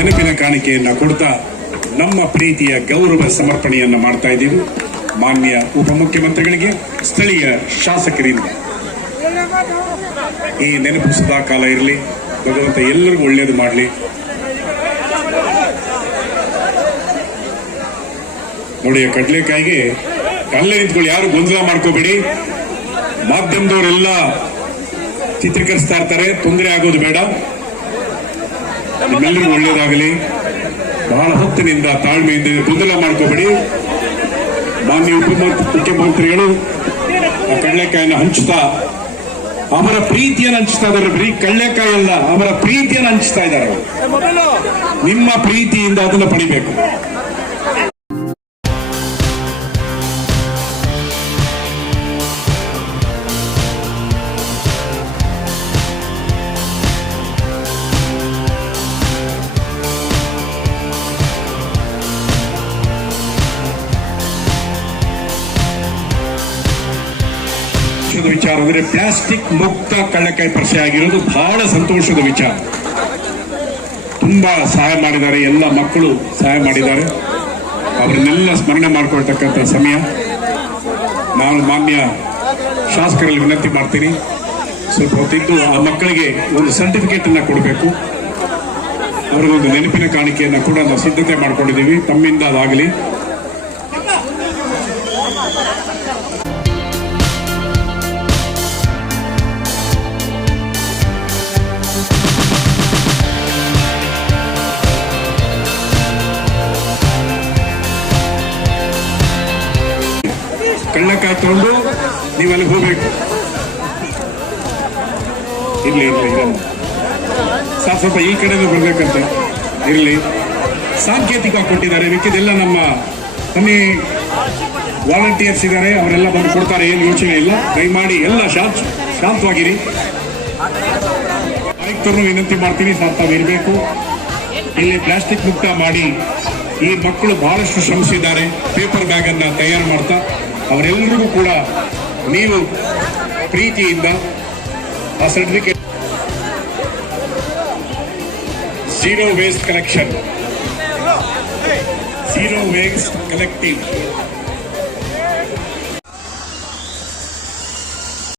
ನೆನಪಿನ ಕಾಣಿಕೆಯನ್ನ ಕೊಡ್ತಾ ನಮ್ಮ ಪ್ರೀತಿಯ ಗೌರವ ಸಮರ್ಪಣೆಯನ್ನ ಮಾಡ್ತಾ ಇದ್ದೀವಿ. ಮಾನ್ಯ ಉಪಮುಖ್ಯಮಂತ್ರಿಗಳಿಗೆ, ಸ್ಥಳೀಯ ಶಾಸಕರಿಂದ. ಈ ನೆನಪು ಸದಾ ಕಾಲ ಇರಲಿ, ಭಗವಂತ ಎಲ್ಲರಿಗೂ ಒಳ್ಳೇದು ಮಾಡಲಿ. ನೋಡಿ ಕಡ್ಲೆಕಾಯಿಗೆ ಅಲ್ಲೇ ನಿಂತ್ಕೊಳ್ಳಿ, ಯಾರು ಗೊಂದಲ ಮಾಡ್ಕೋಬೇಡಿ. ಮಾಧ್ಯಮದವರೆಲ್ಲ ಚಿತ್ರೀಕರಿಸ್ತಾ ಇರ್ತಾರೆ, ತೊಂದರೆ ಆಗೋದು ಬೇಡ. ನಿಮ್ಮೆಲ್ಲರಿಗೂ ಒಳ್ಳೇದಾಗಲಿ ಬಹಳ ಹೊತ್ತಿನಿಂದ ತಾಳ್ಮೆಯಿಂದ ಗೊಂದಲ ಮಾಡ್ಕೋಬೇಡಿ. ಮಾನ್ಯ ಉಪಮುಖ್ಯಮಂತ್ರಿಗಳು ಮುಖ್ಯಮಂತ್ರಿಗಳು, ಆ ಕಡಲೆಕಾಯಿನ ಹಂಚುತ್ತಾ ಅವರ ಪ್ರೀತಿಯನ್ನು ಹಂಚ್ತಾ ಇದ್ದಾರೆ. ಬರೀ ಕಳ್ಳೆಕಾಯಿ ಅಲ್ಲ, ಅವರ ಪ್ರೀತಿಯನ್ನು ಹಂಚ್ತಾ ಇದ್ದಾರೆ ನಿಮ್ಮ ಪ್ರೀತಿಯಿಂದ ಅದನ್ನು ಪಡಿಬೇಕು. ಸಂತೋಷದ ವಿಚಾರ. ಅಂದ್ರೆ ಪ್ಲಾಸ್ಟಿಕ್ ಮುಕ್ತ ಕಳ್ಳಕಾಯಿ ಪರಿಸೆ ಆಗಿರೋದು ಬಹಳ ಸಂತೋಷದ ವಿಚಾರ. ತುಂಬಾ ಸಹಾಯ ಮಾಡಿದ್ದಾರೆ, ಎಲ್ಲ ಮಕ್ಕಳು ಸಹಾಯ ಮಾಡಿದ್ದಾರೆ. ಅವರನ್ನೆಲ್ಲ ಸ್ಮರಣೆ ಮಾಡಿಕೊಳ್ತಕ್ಕಂಥ ಸಮಯ. ನಾನು ಮಾನ್ಯ ಶಾಸಕರಲ್ಲಿ ವಿನಂತಿ ಮಾಡ್ತೀನಿ, ಸ್ವಲ್ಪ ಹೊತ್ತಿದ್ದು ಆ ಮಕ್ಕಳಿಗೆ ಒಂದು ಸರ್ಟಿಫಿಕೇಟ್ ಅನ್ನ ಕೊಡಬೇಕು. ಅವರಿಗೊಂದು ನೆನಪಿನ ಕಾಣಿಕೆಯನ್ನ ಕೂಡ ನಾವು ಸಿದ್ಧತೆ ಮಾಡ್ಕೊಂಡಿದ್ದೀವಿ. ತಮ್ಮಿಂದ ಅದಾಗಲಿ. ಕಳ್ಳಕಾಯಿ ತಗೊಂಡು ನೀವು ಅಲ್ಲಿಗೆ ಹೋಗ್ಬೇಕು. ಇರ್ಲಿ ಇರ್ಲಿ ಇರಲ್ಲ ಸರ್, ಸ್ವಲ್ಪ ಈ ಕಡೆನೂ ಬರ್ಬೇಕಂತ. ಇರ್ಲಿ. ಸಾಂಕೇತಿಕ ಕೊಟ್ಟಿದ್ದಾರೆ. ಮಿಕ್ಕಿದೆಲ್ಲ ನಮ್ಮ ತಮ್ಮಿ ವಾಲಂಟಿಯರ್ಸ್ ಇದ್ದಾರೆ. ಅವರೆಲ್ಲ ಬಂದು ಕೊಡ್ತಾರೆ. ಏನು ಯೋಚನೆ ಇಲ್ಲ. ದಯಮಾಡಿ ಎಲ್ಲ ಶಾಂತ, ಶಾಂತವಾಗಿರಿ. ಆಯುಕ್ತರನ್ನು ವಿನಂತಿ ಮಾಡ್ತೀನಿ. ತಾವು ಇರಬೇಕು. ಇಲ್ಲಿ ಪ್ಲಾಸ್ಟಿಕ್ ಮುಕ್ತ ಮಾಡಿ ಈ ಮಕ್ಕಳು ಬಹಳಷ್ಟು ಶ್ರಮಿಸಿದ್ದಾರೆ. ಪೇಪರ್ ಬ್ಯಾಗನ್ನು ತಯಾರು ಮಾಡ್ತಾ. ಅವರೆಲ್ಲರಿಗೂ ಕೂಡ ನೀವು ಪ್ರೀತಿಯಿಂದ ಆ certificate zero waste collection zero waste collective